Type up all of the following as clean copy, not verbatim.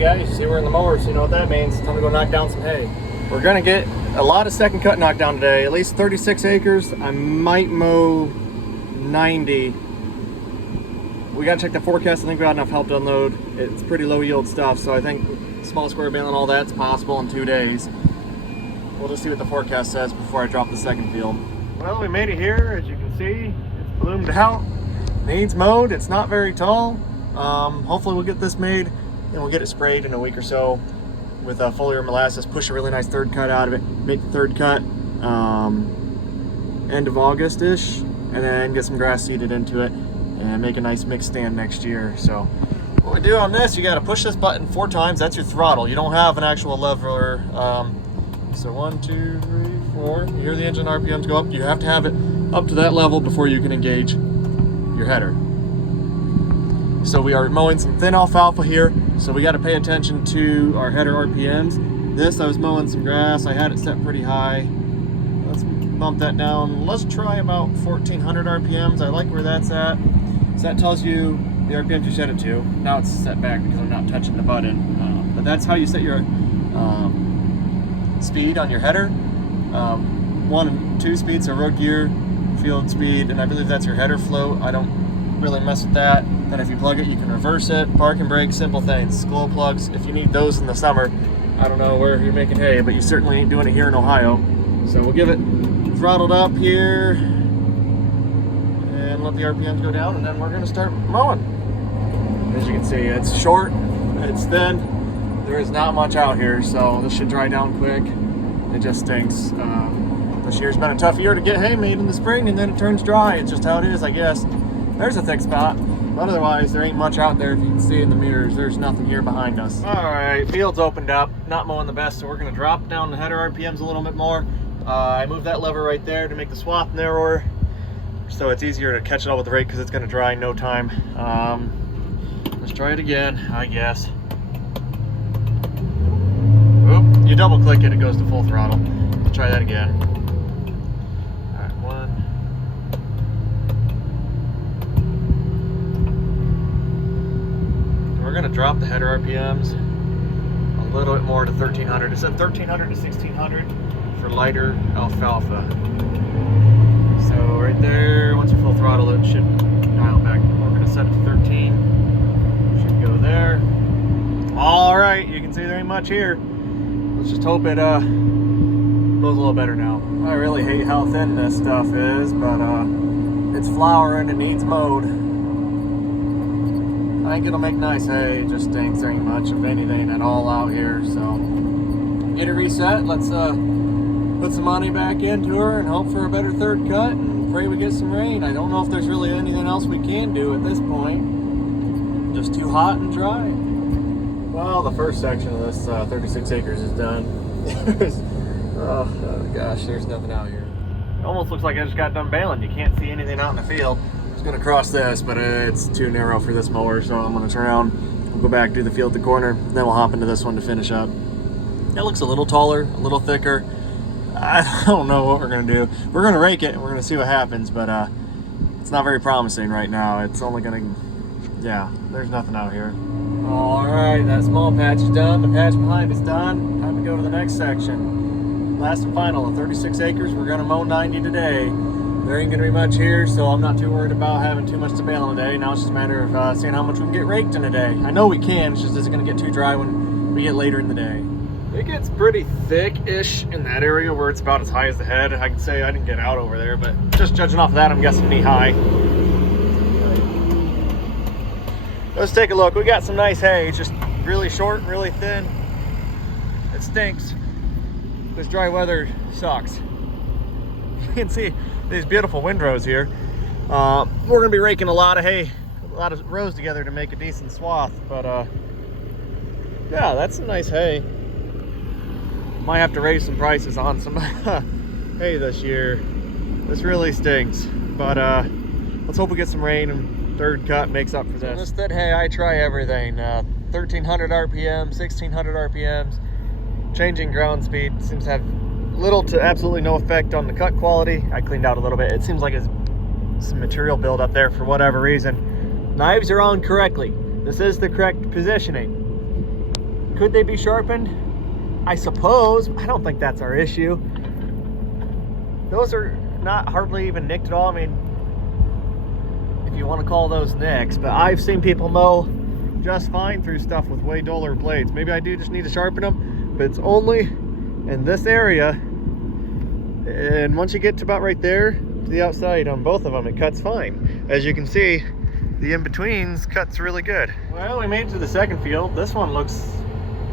guys, you see we're in the mower, so you know what that means. It's time to go knock down some hay. We're gonna get a lot of second cut knocked down today, at least 36 acres. I might mow 90. We gotta check the forecast. I think we got enough help to unload. It's pretty low yield stuff, so I think small square bale and all that's possible in 2 days. We'll just see what the forecast says before I drop the second field. Well, we made it here. As you can see, it's bloomed out. Needs mowed. It's not very tall. Hopefully we'll get this made and we'll get it sprayed in a week or so with foliar molasses. Push a really nice third cut out of it. Make the third cut end of August-ish, and then get some grass seeded into it and make a nice mix stand next year. So what we do on this, you got to push this button 4 times. That's your throttle. You don't have an actual lever. So 1, 2, 3, 4. You hear the engine RPMs go up. You have to have it up to that level before you can engage your header. So we are mowing some thin alfalfa here, so we got to pay attention to our header RPMs. This, I was mowing some grass. I had it set pretty high. Let's bump that down. Let's try about 1400 RPMs. I like where that's at. So that tells you the RPMs you set it to. Now it's set back because I'm not touching the button. But that's how you set your speed on your header. 1 and 2 speeds are road gear, field speed, and I believe that's your header float. I don't really mess with that. Then if you plug it, you can reverse it, park and brake, simple things. Glow plugs, if you need those in the summer. I don't know where you're making hay, but you certainly ain't doing it here in Ohio. So we'll give it throttled up here and let the RPMs go down, and then we're gonna start mowing. As you can see, it's short, it's thin. There is not much out here, so this should dry down quick. It just stinks. This year's been a tough year to get hay made in the spring, and then it turns dry. It's just how it is, I guess. There's a thick spot, but otherwise there ain't much out there. If you can see in the mirrors, there's nothing here behind us. All right, field's opened up, not mowing the best, so we're gonna drop down the header RPMs a little bit more. I moved that lever right there to make the swath narrower, so it's easier to catch it all with the rake because it's gonna dry in no time. Let's try it again, I guess. Oop, you double click it, it goes to full throttle. Let's try that again. All right, 1. We're gonna drop the header RPMs a little bit more to 1300. It said 1300 to 1600 for lighter alfalfa. So right there, once you full throttle, it should dial back. We're gonna set it to 13. Should go there. All right, you can see there ain't much here. Let's just hope it blows a little better now. I really hate how thin this stuff is, but it's flowering and needs mowed. I think it'll make nice hay. It just stinks. There ain't much of anything at all out here. So get it reset. Let's put some money back into her and hope for a better third cut and pray we get some rain. I don't know if there's really anything else we can do at this point. Just too hot and dry. Well, the first section of this 36 acres is done. oh gosh, there's nothing out here. It almost looks like I just got done baling. You can't see anything out in the field. I was gonna cross this, but it's too narrow for this mower, so I'm gonna turn around, we'll go back, do the field at the corner, then we'll hop into this one to finish up. It looks a little taller, a little thicker. I don't know what we're gonna do. We're gonna rake it and we're gonna see what happens, but it's not very promising right now. It's only gonna, yeah, there's nothing out here. All right, that small patch is done. The patch behind is done. Time to go to the next section. Last and final of 36 acres. We're gonna mow 90 today. There ain't gonna be much here, so I'm not too worried about having too much to bale in a day. Now it's just a matter of seeing how much we can get raked in a day. I know we can, it's just it's gonna get too dry when we get later in the day. It gets pretty thick-ish in that area where it's about as high as the head. I can say I didn't get out over there, but just judging off of that, I'm guessing knee-high. Let's take a look. We got some nice hay. It's just really short and really thin. It stinks. This dry weather sucks. You can see these beautiful windrows here. We're gonna be raking a lot of hay, a lot of rows together to make a decent swath, but yeah, that's some nice hay. Might have to raise some prices on some hay this year. This really stinks, but let's hope we get some rain and third cut makes up for this. This thin hay, I try everything. 1300 RPM, 1600 RPMs. Changing ground speed seems to have little to absolutely no effect on the cut quality. I cleaned out a little bit. It seems like it's some material build up there for whatever reason. Knives are on correctly. This is the correct positioning. Could they be sharpened? I suppose. I don't think that's our issue. Those are not hardly even nicked at all. I mean, if you want to call those nicks, but I've seen people mow just fine through stuff with way duller blades. Maybe I do just need to sharpen them, but it's only in this area. And once you get to about right there to the outside on both of them, it cuts fine. As you can see, the in-betweens cuts really good. Well, we made it to the second field. This one looks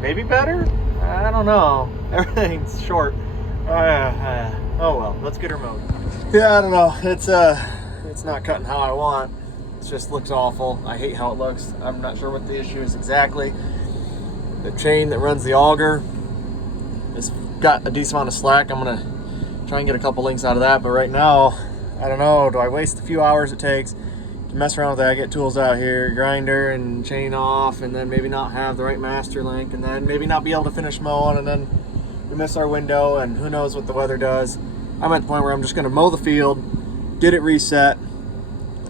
maybe better. I don't know. Everything's short. Oh well, let's get her mowed. Yeah, I don't know. It's not cutting how I want. It just looks awful. I hate how it looks. I'm not sure what the issue is exactly. The chain that runs the auger has got a decent amount of slack. I'm gonna try and get a couple links out of that, but right now, I don't know. Do I waste the few hours it takes to mess around with that, get tools out here, grinder and chain off, and then maybe not have the right master link, and then maybe not be able to finish mowing, and then we miss our window, and who knows what the weather does. I'm at the point where I'm just going to mow the field, get it reset,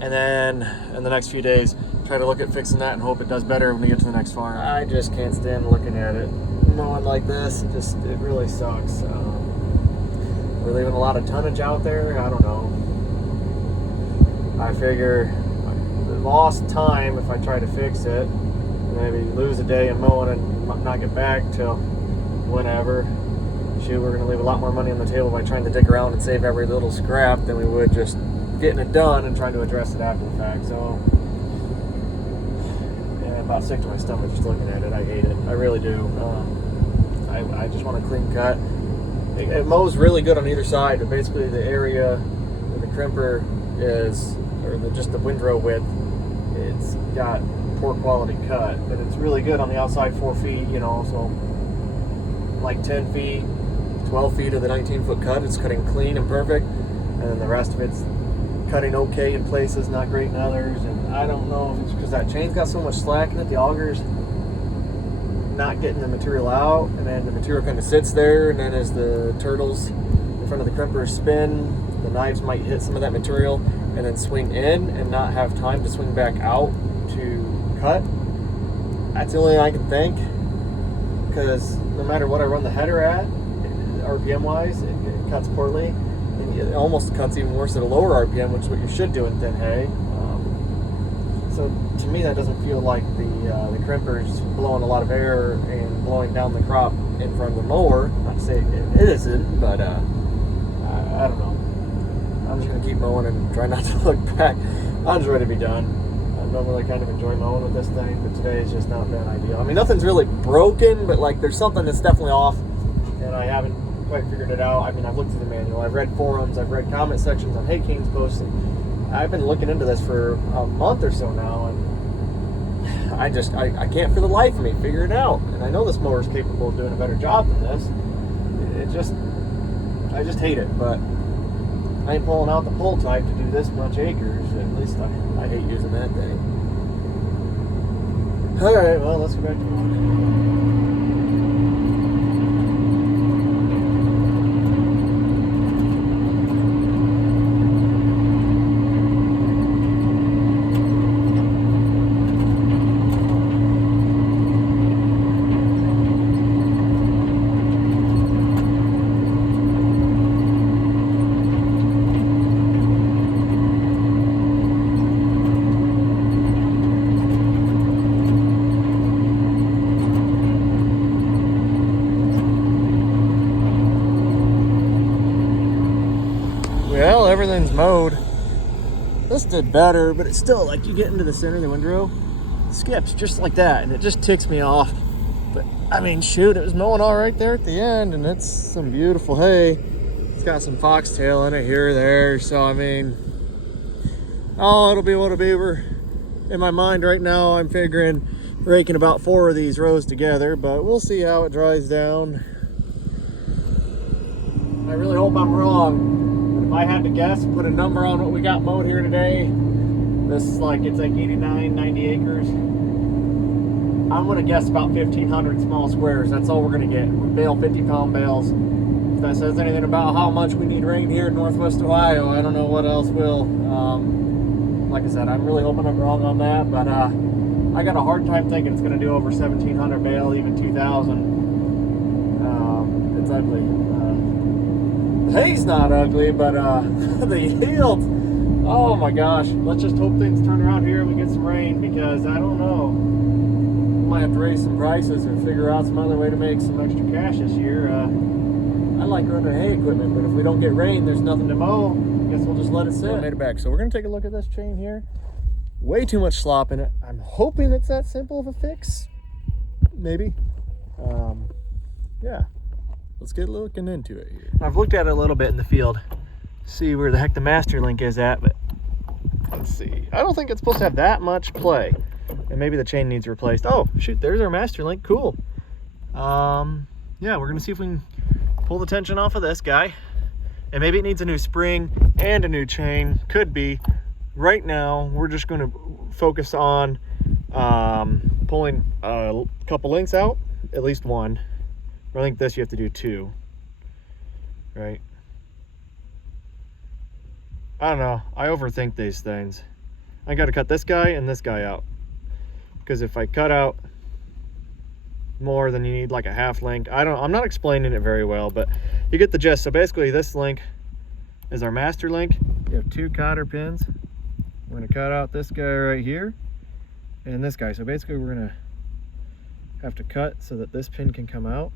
and then in the next few days try to look at fixing that and hope it does better when we get to the next farm. I just can't stand looking at it mowing like this. It really sucks. We're leaving a lot of tonnage out there. I don't know. I figure lost time if I try to fix it, maybe lose a day in mowing and not get back till whenever. Shoot, we're going to leave a lot more money on the table by trying to dig around and save every little scrap than we would just getting it done and trying to address it after the fact. So yeah, I'm about sick to my stomach just looking at it. I hate it. I really do. I just want a clean cut. It mows really good on either side, but basically the area where the crimper is, or just the windrow width, it's got poor quality cut, but it's really good on the outside 4 feet, you know, so like 10 feet, 12 feet of the 19-foot cut, it's cutting clean and perfect, and then the rest of it's cutting okay in places, not great in others. And I don't know if it's because that chain's got so much slack in it, the auger's not getting the material out, and then the material kind of sits there, and then as the turtles in front of the crimper spin, the knives might hit some of that material and then swing in and not have time to swing back out to cut. That's the only thing I can think, because no matter what I run the header at, RPM wise, it cuts poorly, and it almost cuts even worse at a lower RPM, which is what you should do in thin hay. So to me, that doesn't feel like the crimper's blowing a lot of air and blowing down the crop in front of the mower. Not to say it isn't, but I don't know. I'm just going to keep mowing and try not to look back. I'm just ready to be done. I normally kind of enjoy mowing with this thing, but today has just not been ideal. I mean, nothing's really broken, but like there's something that's definitely off, and I haven't quite figured it out. I mean, I've looked through the manual, I've read forums, I've read comment sections on Hay King's posts, and I've been looking into this for a month or so now, and I can't for the life of me figure it out. And I know this mower is capable of doing a better job than this. I just hate it, but I ain't pulling out the pull type to do this much acres. At least I hate using that thing. Alright, well, let's go back to mowing. Well, everything's mowed. This did better, but it's still like you get into the center of the windrow, it skips just like that, and it just ticks me off. But I mean, shoot, it was mowing all right there at the end, and it's some beautiful hay. It's got some foxtail in it here or there, so I mean, oh, it'll be what it'll be. We're in my mind right now, I'm figuring raking about 4 of these rows together, but we'll see how it dries down. I really hope I'm wrong. If I had to guess, put a number on what we got mowed here today, this is like, it's like 89, 90 acres. I'm gonna guess about 1,500 small squares. That's all we're gonna get. We bale 50-pound bales. If that says anything about how much we need rain here in Northwest Ohio, I don't know what else will. Like I said, I'm really hoping I'm wrong on that, but I got a hard time thinking it's going to do over 1,700 bale, even 2,000. It's ugly. The hay's not ugly, but the yield, oh my gosh. Let's just hope things turn around here and we get some rain, because I don't know. Might have to raise some prices or figure out some other way to make some extra cash this year. I like running hay equipment, but if we don't get rain, there's nothing to mow. I guess we'll just let it sit. I made it back. So we're going to take a look at this chain here. Way too much slop in it. I'm hoping it's that simple of a fix. Maybe. Yeah. Let's get looking into it here. I've looked at it a little bit in the field. See where the heck the master link is at, but let's see. I don't think it's supposed to have that much play. And maybe the chain needs replaced. Oh, shoot, there's our master link. Cool. Yeah, we're going to see if we can pull the tension off of this guy. And maybe it needs a new spring and a new chain. Could be. Right now, we're just going to focus on pulling a couple links out, at least one. I think this you have to do two, right? I don't know. I overthink these things. I got to cut this guy and this guy out, because if I cut out more than you need, like a half link, I'm not explaining it very well, but you get the gist. So basically, this link is our master link. You have two cotter pins. We're going to cut out this guy right here and this guy. So basically we're going to have to cut so that this pin can come out,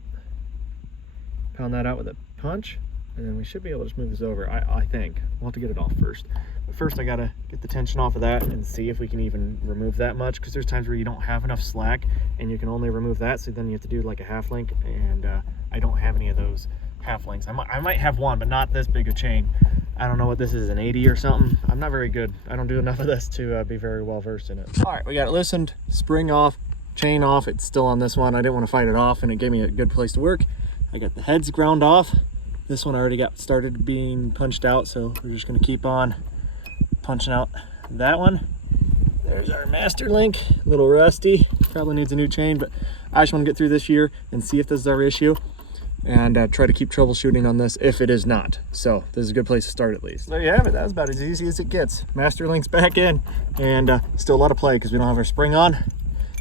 pound that out with a punch, and then we should be able to just move this over. I think we'll have to get it off first, but first I got to get the tension off of that and see if we can even remove that much, because there's times where you don't have enough slack and you can only remove that, so then you have to do like a half link, and I don't have any of those half links. I might have one, but not this big a chain. I don't know what this is, an 80 or something. I'm not very good. I don't do enough of this to be very well versed in it. All right, we got it loosened, spring off, chain off. It's still on this one. I didn't want to fight it off, and it gave me a good place to work. I got the heads ground off. This one already got started being punched out, so we're just going to keep on punching out that one. There's our master link, a little rusty. Probably needs a new chain, but I just want to get through this year and see if this is our issue, and try to keep troubleshooting on this if it is not. So this is a good place to start at least. There you have it. That was about as easy as it gets. Master link's back in, and still a lot of play because we don't have our spring on.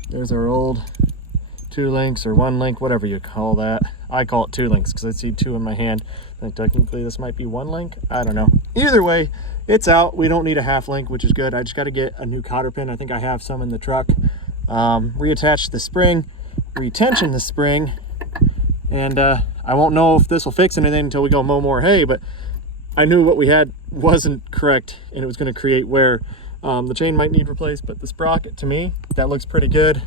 There's our old 2 links or 1 link, whatever you call that. I call it 2 links because I see 2 in my hand. I think technically this might be 1 link. I don't know. Either way, it's out. We don't need a half link, which is good. I just got to get a new cotter pin. I think I have some in the truck. Reattach the spring, retension the spring, and I won't know if this will fix anything until we go mow more hay, but I knew what we had wasn't correct and it was going to create wear. The chain might need replaced, but the sprocket, to me, that looks pretty good.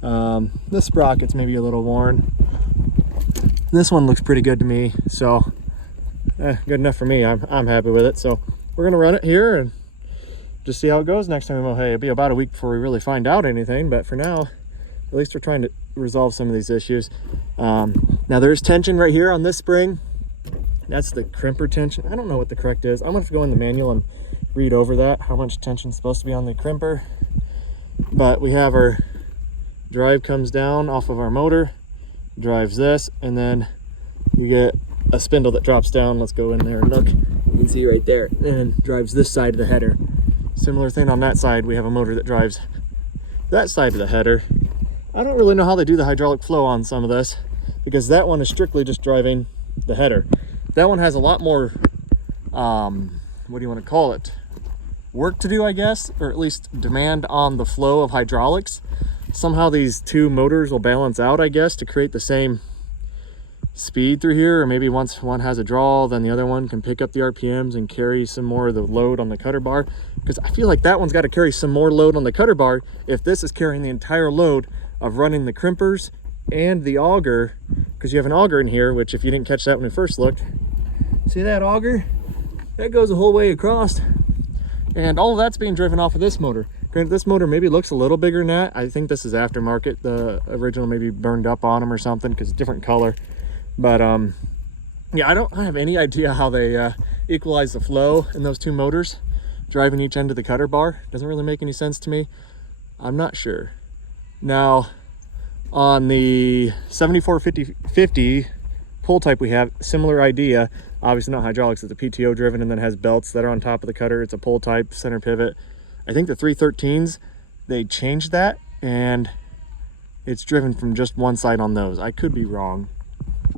This sprocket's maybe a little worn. This one looks pretty good to me, so good enough for me. I'm happy with it. So we're going to run it here and just see how it goes next time we mow hay. It'll be about a week before we really find out anything, but for now, at least we're trying to resolve some of these issues. Now there's tension right here on this spring. That's the crimper tension. I don't know what the correct is. I'm gonna have to go in the manual and read over that, how much tension is supposed to be on the crimper. But we have our drive comes down off of our motor, drives this, and then you get a spindle that drops down. Let's go in there and look. You can see right there, and drives this side of the header. Similar thing on that side. We have a motor that drives that side of the header. I don't really know how they do the hydraulic flow on some of this, because that one is strictly just driving the header. That one has a lot more, what do you want to call it? Work to do, I guess, or at least demand on the flow of hydraulics. Somehow these 2 motors will balance out, I guess, to create the same speed through here, or maybe once one has a draw, then the other one can pick up the RPMs and carry some more of the load on the cutter bar, because I feel like that one's got to carry some more load on the cutter bar if this is carrying the entire load of running the crimpers and the auger, because you have an auger in here, which if you didn't catch that when we first looked, see that auger? That goes the whole way across, and all of that's being driven off of this motor. Granted, this motor maybe looks a little bigger than that. I think this is aftermarket. The original maybe burned up on them or something because it's different color. But yeah, I don't have any idea how they equalize the flow in those 2 motors driving each end of the cutter bar. Doesn't really make any sense to me. I'm not sure. Now, on the 7450 pull type we have, similar idea. Obviously not hydraulics, it's a PTO driven, and then has belts that are on top of the cutter. It's a pull type, center pivot. I think the 313s, they changed that and it's driven from just one side on those. I could be wrong.